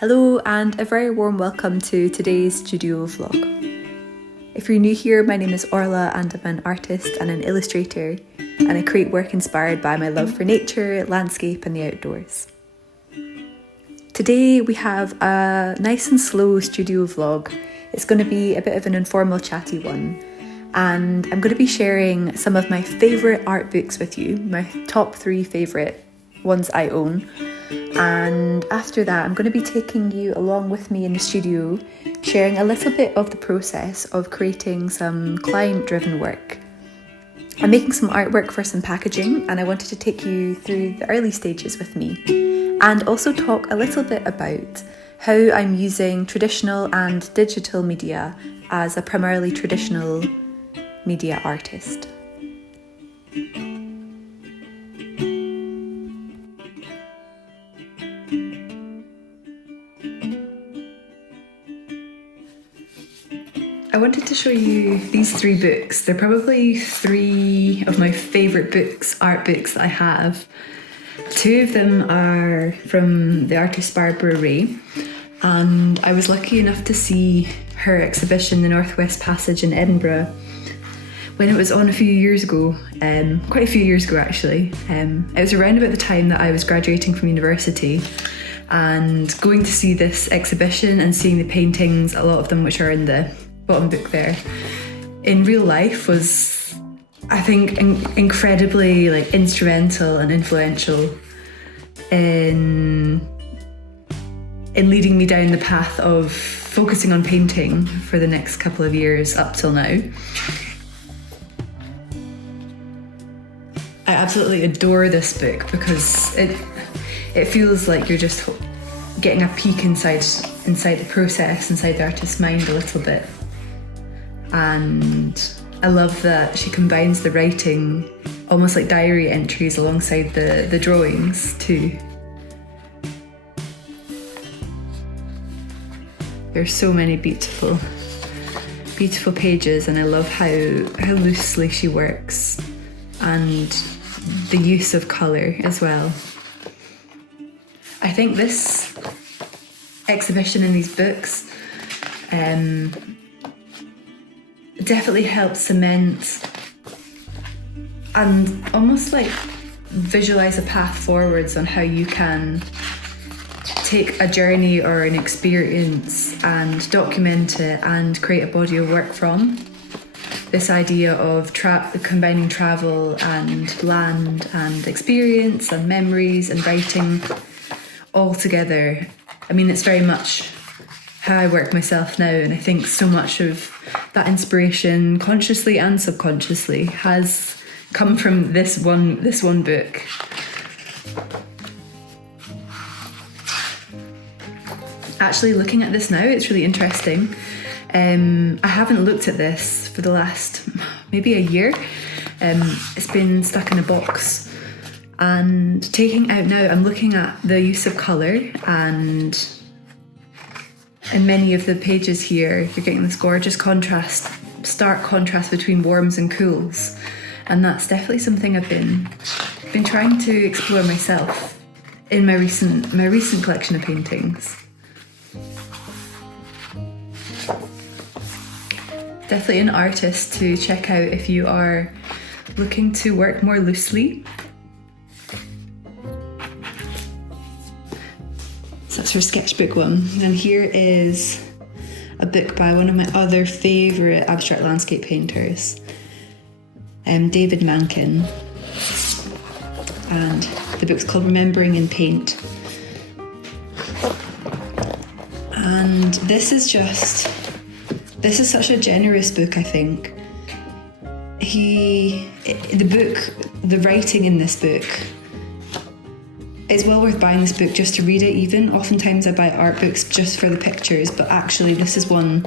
Hello and a very warm welcome to today's studio vlog. If you're new here, my name is Orla and I'm an artist and an illustrator, and I create work inspired by my love for nature, landscape and the outdoors. Today we have a nice and slow studio vlog. It's going to be a bit of an informal chatty one, and I'm going to be sharing some of my favourite art books with you, my top 3 favourite ones I own. And after that, I'm going to be taking you along with me in the studio, sharing a little bit of the process of creating some client-driven work. I'm making some artwork for some packaging, and I wanted to take you through the early stages with me, and also talk a little bit about how I'm using traditional and digital media as a primarily traditional media artist. I wanted to show you these 3 books. They're probably 3 of my favourite books, art books that I have. 2 of them are from the artist Barbara Ray, and I was lucky enough to see her exhibition, the Northwest Passage in Edinburgh, when it was on a few years ago, quite a few years ago actually. It was around about the time that I was graduating from university, and going to see this exhibition and seeing the paintings, a lot of them which are in the bottom book there, in real life was, I think, incredibly instrumental and influential in leading me down the path of focusing on painting for the next couple of years up till now. I absolutely adore this book because it feels like you're just getting a peek inside the process, inside the artist's mind a little bit. And I love that she combines the writing, almost like diary entries, alongside the drawings too. There's so many beautiful pages, and I love how loosely she works, and the use of colour as well. I think this exhibition in these books definitely helps cement and almost visualise a path forwards on how you can take a journey or an experience and document it and create a body of work from. This idea of combining travel and land and experience and memories and writing all together. I mean, it's very much how I work myself now, and I think so much of that inspiration, consciously and subconsciously, has come from this one book. Actually, looking at this now, it's really interesting. I haven't looked at this for the last maybe a year. It's been stuck in a box, and taking it out now, I'm looking at the use of colour, and in many of the pages here, you're getting this gorgeous stark contrast between warms and cools, and that's definitely something I've been trying to explore myself in my recent collection of paintings. Definitely an artist to check out if you are looking to work more loosely. So that's her sketchbook one. And here is a book by one of my other favourite abstract landscape painters, David Mankin. And the book's called Remembering in Paint. And this is such a generous book, I think. The writing in this book, it's well worth buying this book just to read it even. Oftentimes I buy art books just for the pictures, but actually this is one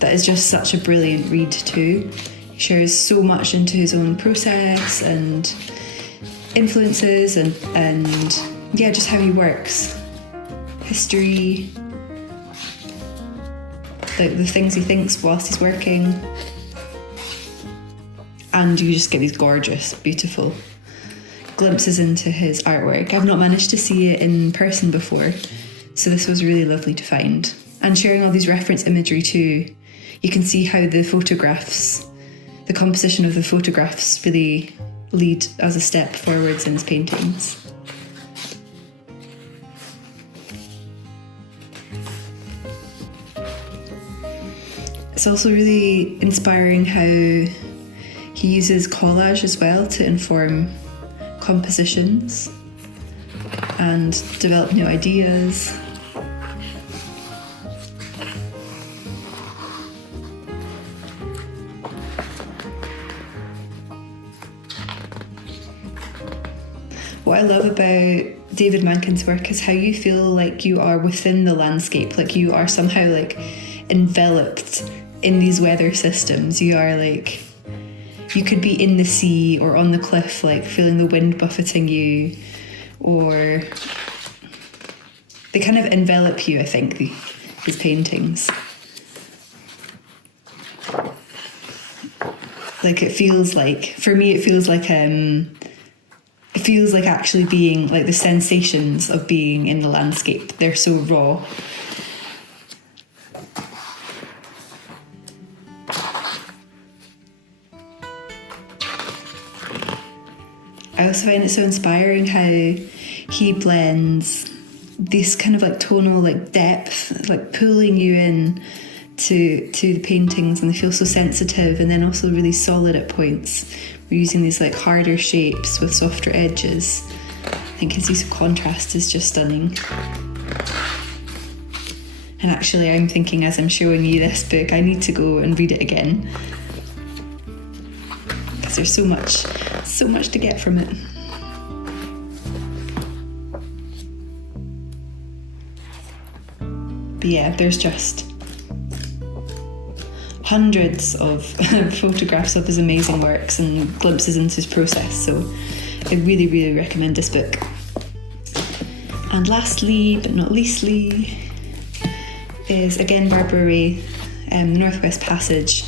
that is just such a brilliant read too. He shares so much into his own process and influences and yeah, just how he works. History, the things he thinks whilst he's working. And you just get these gorgeous, beautiful glimpses into his artwork. I've not managed to see it in person before, So this was really lovely to find. And sharing all these reference imagery too, you can see how the photographs, the composition of the photographs really lead as a step forwards in his paintings. It's also really inspiring how he uses collage as well to inform compositions and develop new ideas. What I love about David Mankind's work is how you feel like you are within the landscape, like you are somehow like enveloped in these weather systems. You are like, you could be in the sea or on the cliff, like feeling the wind buffeting you, or they kind of envelop you, I think, these paintings. Like it feels like, for me, it feels like actually being like the sensations of being in the landscape. They're so raw. I also find it so inspiring how he blends this kind of like tonal like depth, like pulling you in to the paintings, and they feel so sensitive and then also really solid at points. We're using these like harder shapes with softer edges. I think his use of contrast is just stunning. And actually I'm thinking, as I'm showing you this book, I need to go and read it again, because there's so much to get from it. But yeah, there's just hundreds of photographs of his amazing works and glimpses into his process, so I really, really recommend this book. And lastly, but not leastly, is again Barbara Ray, The Northwest Passage.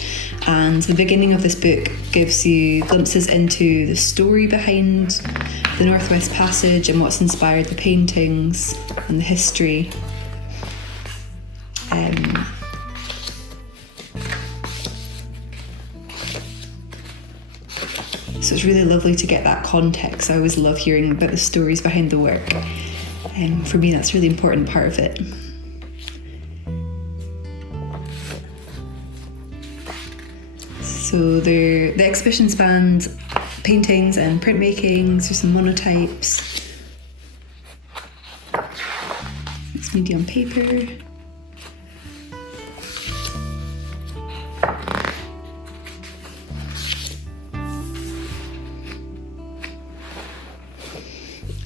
And the beginning of this book gives you glimpses into the story behind the Northwest Passage and what's inspired the paintings and the history. So it's really lovely to get that context. I always love hearing about the stories behind the work. For me, that's a really important part of it. So the exhibition spans paintings and printmakings. There's some monotypes. It's medium paper.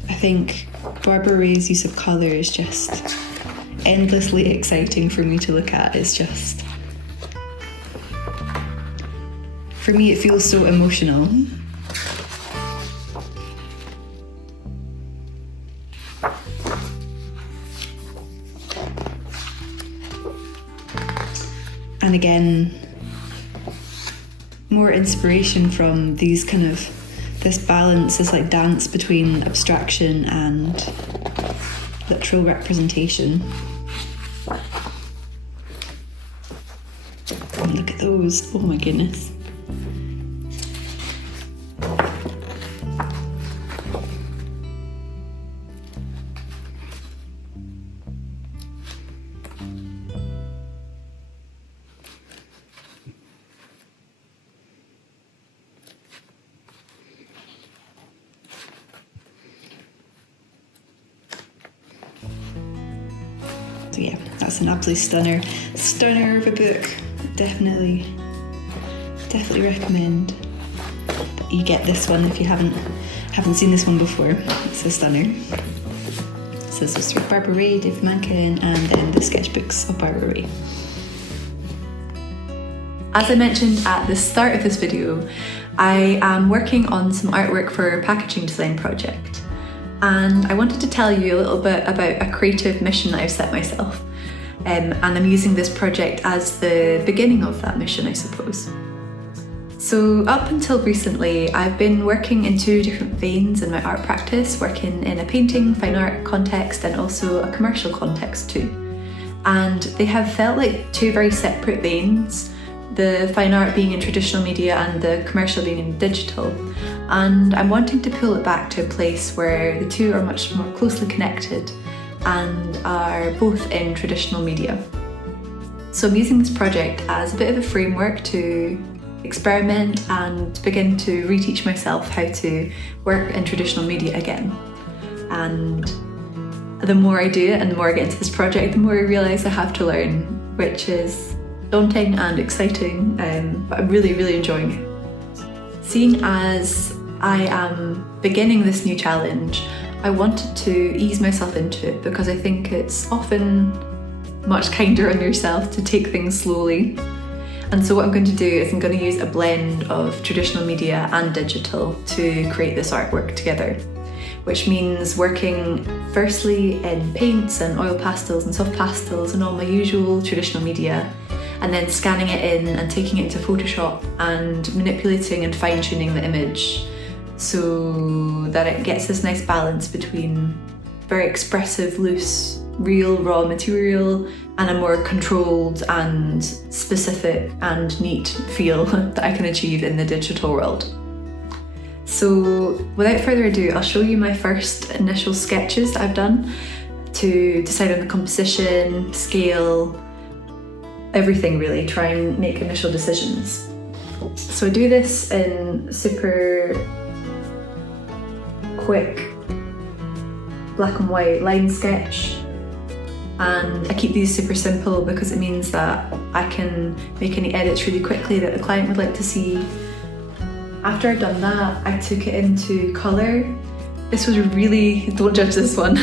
I think Barbara Ray's use of colour is just endlessly exciting for me to look at. It's just, for me, it feels so emotional. And again, more inspiration from these kind of, this balance, this like dance between abstraction and literal representation. Oh, look at those, oh my goodness. So yeah, that's an absolute stunner of a book. Definitely recommend that you get this one if you haven't seen this one before. It's a stunner. So this was through Barbara Ray, David Mankin, and then the sketchbooks of Barbara Ray. As I mentioned at the start of this video, I am working on some artwork for a packaging design project. And I wanted to tell you a little bit about a creative mission that I've set myself. And I'm using this project as the beginning of that mission, I suppose. So up until recently, I've been working in two different veins in my art practice, working in a painting, fine art context and also a commercial context too. And they have felt like two very separate veins, the fine art being in traditional media and the commercial being in digital. And I'm wanting to pull it back to a place where the two are much more closely connected and are both in traditional media. So I'm using this project as a bit of a framework to experiment and begin to reteach myself how to work in traditional media again. And the more I do it and the more I get into this project, the more I realise I have to learn, which is daunting and exciting, but I'm really, really enjoying it. Seeing as I am beginning this new challenge, I wanted to ease myself into it because I think it's often much kinder on yourself to take things slowly. And so what I'm going to do is I'm going to use a blend of traditional media and digital to create this artwork together, which means working firstly in paints and oil pastels and soft pastels and all my usual traditional media, and then scanning it in and taking it into Photoshop and manipulating and fine-tuning the image so that it gets this nice balance between very expressive, loose, real, raw material and a more controlled and specific and neat feel that I can achieve in the digital world. So without further ado, I'll show you my first initial sketches that I've done to decide on the composition, scale, everything really, try and make initial decisions. So I do this in super quick black and white line sketch, and I keep these super simple because it means that I can make any edits really quickly that the client would like to see. After I've done that, I took it into colour. This was really, don't judge this one,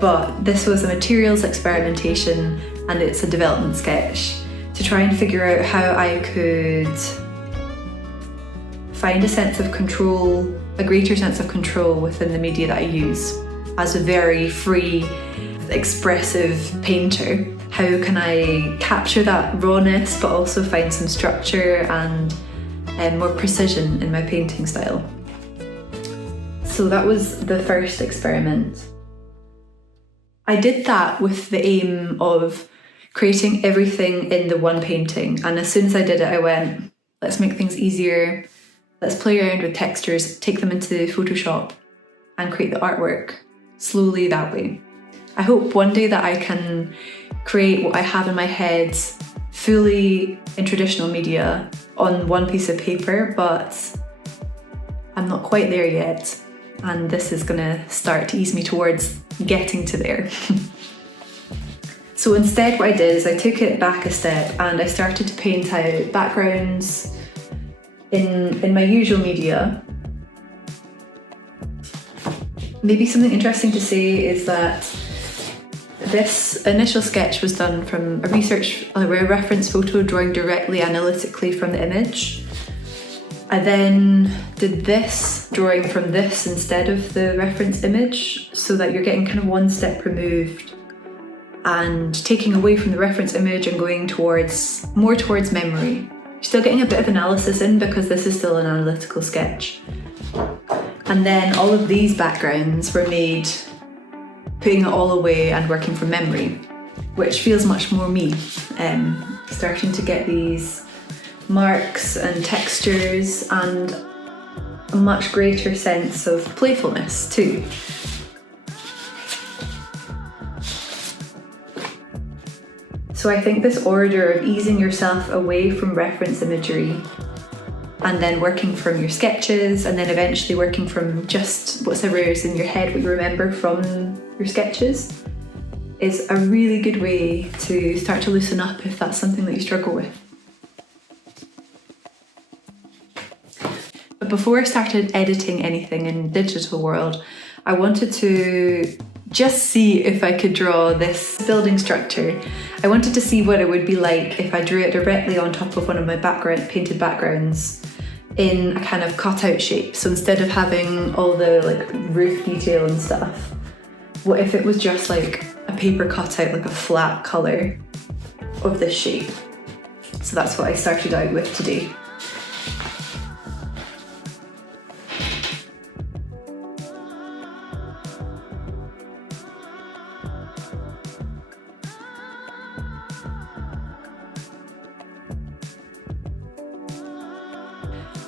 but this was a materials experimentation and it's a development sketch to try and figure out how I could find a sense of control, a greater sense of control within the media that I use. As a very free, expressive painter, how can I capture that rawness but also find some structure and more precision in my painting style? So that was the first experiment. I did that with the aim of creating everything in the one painting, and as soon as I did it I went, let's make things easier, let's play around with textures, take them into Photoshop and create the artwork slowly that way. I hope one day that I can create what I have in my head fully in traditional media on one piece of paper, but I'm not quite there yet, and this is gonna start to ease me towards getting to there. So instead what I did is I took it back a step and I started to paint out backgrounds in my usual media. Maybe something interesting to say is that this initial sketch was done from a reference photo drawing directly analytically from the image. I then did this drawing from this instead of the reference image so that you're getting kind of one step removed and taking away from the reference image and going more towards memory. You're still getting a bit of analysis in because this is still an analytical sketch. And then all of these backgrounds were made putting it all away and working from memory, which feels much more me. Starting to get these marks and textures and a much greater sense of playfulness too. So I think this order of easing yourself away from reference imagery and then working from your sketches and then eventually working from just whatever is in your head, what you remember from your sketches, is a really good way to start to loosen up if that's something that you struggle with. But before I started editing anything in the digital world, I wanted to just see if I could draw this building structure. I wanted to see what it would be like if I drew it directly on top of one of my painted backgrounds in a kind of cutout shape. So instead of having all the roof detail and stuff, what if it was just like a paper cutout, like a flat colour of this shape? So that's what I started out with today.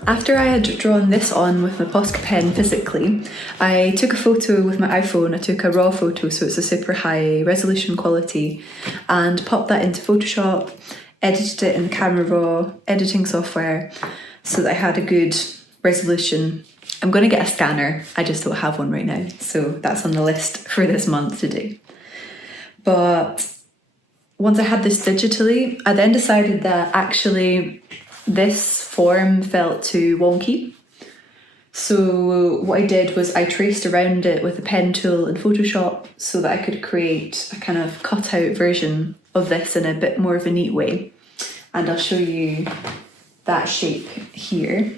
After I had drawn this on with my Posca pen physically, I took a photo with my iPhone. I took a raw photo, so it's a super high resolution quality, and popped that into Photoshop, edited it in the Camera Raw editing software so that I had a good resolution. I'm going to get a scanner, I just don't have one right now, so that's on the list for this month to do. But once I had this digitally, I then decided that actually this form felt too wonky. So what I did was I traced around it with a pen tool in Photoshop so that I could create a kind of cut-out version of this in a bit more of a neat way. And I'll show you that shape here.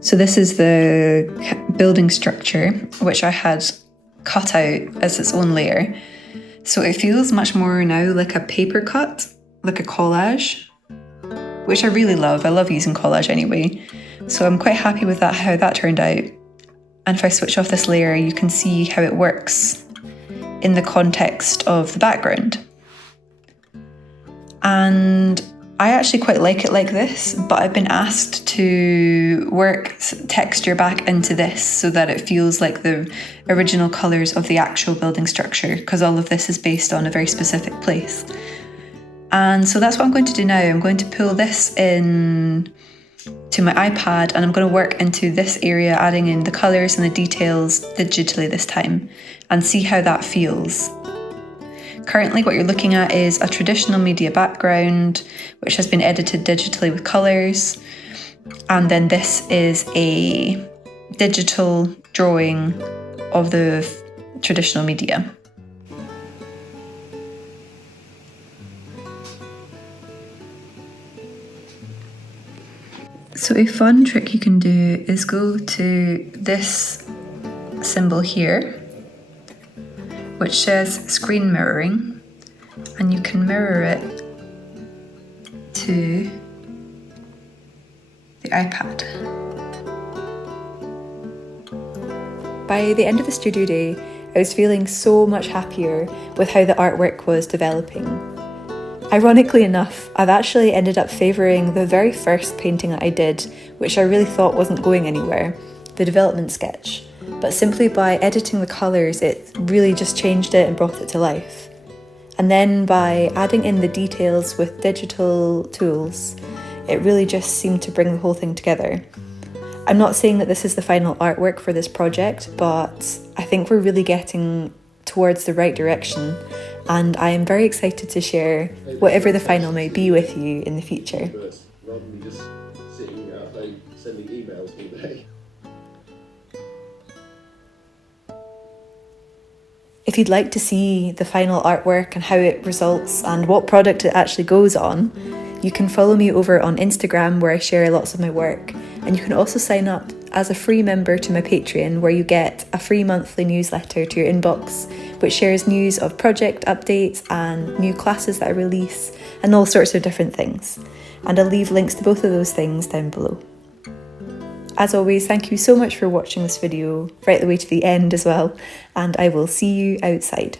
So this is the building structure, which I had cut out as its own layer. So it feels much more now like a paper cut, like a collage, which I really love. I love using collage anyway. So I'm quite happy with that, how that turned out. And if I switch off this layer, you can see how it works in the context of the background. And I actually quite like it like this, but I've been asked to work texture back into this so that it feels like the original colours of the actual building structure, because all of this is based on a very specific place. And so that's what I'm going to do now. I'm going to pull this in to my iPad and I'm going to work into this area, adding in the colours and the details digitally this time, and see how that feels. Currently what you're looking at is a traditional media background which has been edited digitally with colours, and then this is a digital drawing of the traditional media. So a fun trick you can do is go to this symbol here, which says screen mirroring, and you can mirror it to the iPad. By the end of the studio day, I was feeling so much happier with how the artwork was developing. Ironically enough, I've actually ended up favouring the very first painting that I did, which I really thought wasn't going anywhere, the development sketch. But simply by editing the colours, it really just changed it and brought it to life. And then by adding in the details with digital tools, it really just seemed to bring the whole thing together. I'm not saying that this is the final artwork for this project, but I think we're really getting towards the right direction, and I am very excited to share whatever the final may be with you in the future. Rather than just sitting at home sending emails all day. If you'd like to see the final artwork and how it results and what product it actually goes on, you can follow me over on Instagram where I share lots of my work, and you can also sign up as a free member to my Patreon where you get a free monthly newsletter to your inbox which shares news of project updates and new classes that I release and all sorts of different things. And I'll leave links to both of those things down below. As always, thank you so much for watching this video right the way to the end as well, and I will see you outside.